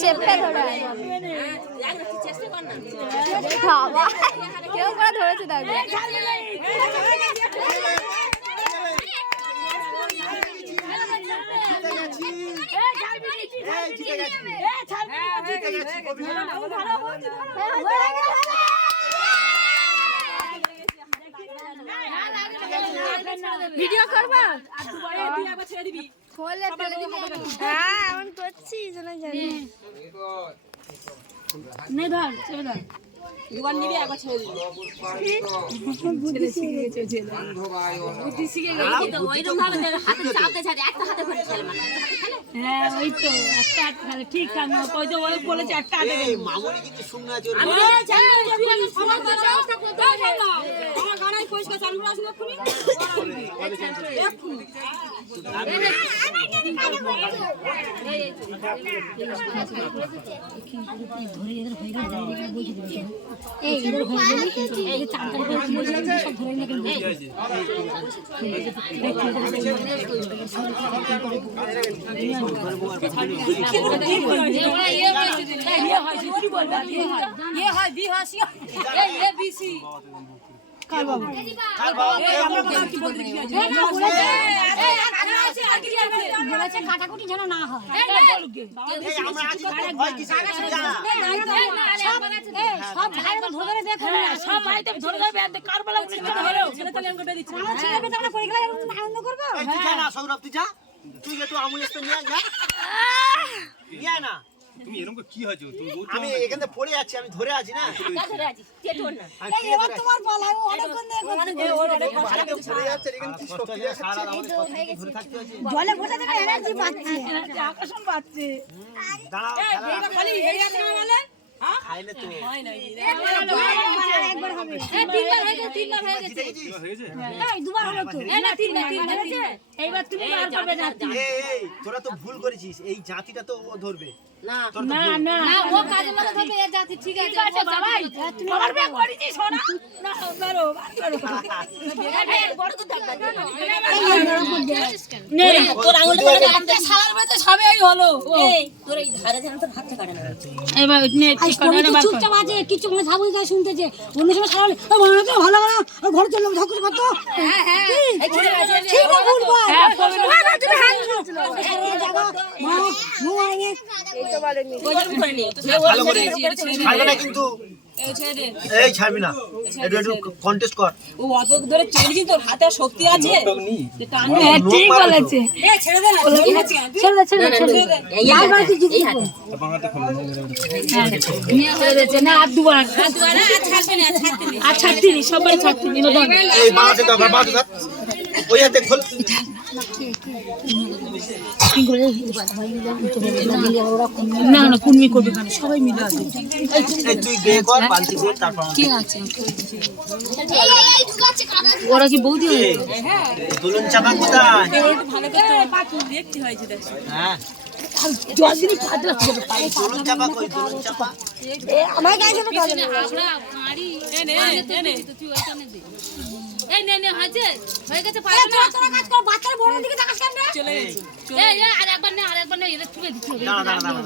চেপে ধরে বাবা কেউ করে ধরেছে তাকে। ভিডিও করবা? হ্যাঁ এমন করছি জানি। নে ধর ছেড়ে ধর দোকান নিবি একবার ছেড়ে দিবি। বুদ্ধি শিখে গেছে বুদ্ধি শিখে গেছে তো ওইরকম ভাবে হাতে চাপতে ছাড়ে একটা হাতে ধরে খেলে মানে। হ্যাঁ ওই তো একটা হাতে খেলে ঠিক কাম কই তো ওই বলেছে একটা হাতে এই মামুনি কিন্তু শুননা জোর আমি জানি যে সবার কথা আমার গানাই পয়সা চালু রাখছ না তুমি ধরে এদের হয়ে গেল বসে দিবি এই এদের হয়ে গেল এই চামচার করে বসে দিবি সব ধরে না কেন ये है बी हासिया ये बीसी কাল বাবা এই আমরা কি বলতে কি আছে এই আছে আগে আছে বলেছে কাটাকুটি যেন না হয় এই বলুকে এই আমরা আজ হয় কি সব ভাই ধরে দেখো সব ভাই তো ধরে ধরে কার বলা উচিত হলো ছেলে তালে আমাকে দিচ্ছি না ছেলে তো আমরা পরীক্ষা আনন্দ করব এই তুই যা না সৌরভ তুই যা তুই একটু আমুলেস তো নিয়ে যা নিয়ে না তুমি এরকম কি হয়েছে তুমি বলছো আমি এখানে পড়ে আছি আমি ধরে আছি না ধরে আছি টেটোর না এই এবার তোমার বলা অনেকক্ষণ দেখো অনেক পড়ে যাচ্ছে এখানে কি শক্তি সারা আমাদের ধরে থাকতে হচ্ছে জলে বসে থেকে এনার্জি পাচ্ছে আকর্ষণ পাচ্ছে দাঁড়াও এই খালি এই আছে বলে হ্যাঁ খাইলে তো হয় না একবার হবে এই তিনবার হয়ে গেছে এই দুবার হলো তো এই না তিনবার হয়েছে এইবার তুমি বার করবে না এই তোরা তো ভুল করেছিস এই জাতিটা তো ও ধরবে না না না ও কাজের মধ্যে ধরবে এই জাতি ঠিক আছে বাবা তুমি আমার বে করেছিস সোনা না ধরো বড় তো থাকবে নে তোর আঙুল ধরে কাটতে সারার মধ্যে সবই হলো এই তোর এই ধারে ধারে তো ভাত কাটে না এবার নে ঠিক করে না চুপচাপ আছে কিছু মনে ভাবুই যা শুনতেছে অন্য সময় সারালে মনে তো ভালো না ঘরে চলে ঝগড়া করতে হ্যাঁ হ্যাঁ ঠিক বলবো হ্যাঁ তুমি হাত জায়গা মা মুআইনে এই তো বলেনি ওজন করে নি ভালো করে ছাড়বে না কিন্তু এই ছেড়ে দে এই ছাড়বি না একটু কন্টেস্ট কর ও অত ধরে ছেড়েছি তোর হাতে শক্তি আছে এটা আমি ঠিক বলেছে এই ছেড়ে দে না ছেড়ে দে এই বাড়ি এই হাতে বাংলাতে খোলো নিয়ে হয়ে গেছে না আর দুবার আর ছাড়বে না আর ছাড়তে নি সবাই ছাড়তে নি এই বাড়িতে তো বাড়িতে ওই হাতে খোল না না কুনমি করবে কেন সবাই মিলে আছে এই তুই গে কর বালতি কর তারপর কি আছে ওরা কি বৌদি হ্যাঁ দুলন চাপা কোথায় ভালো করে পাখি দেখতে হয়েছে দেখ হ্যাঁ জলদি পাতলা করে পাই দুলন চাপা কই দুলন চাপা আমার গায়ে না আমরা গাড়ি নে তুই ওখানে দে এই নে হয়েছে হয়ে গেছে পারবে না তোরা কাজ কর বাচ্চার বড় দিকে তাকাস কেন চলে গেছে এই আর একবার নে এর ছুঁয়ে দিতে হবে না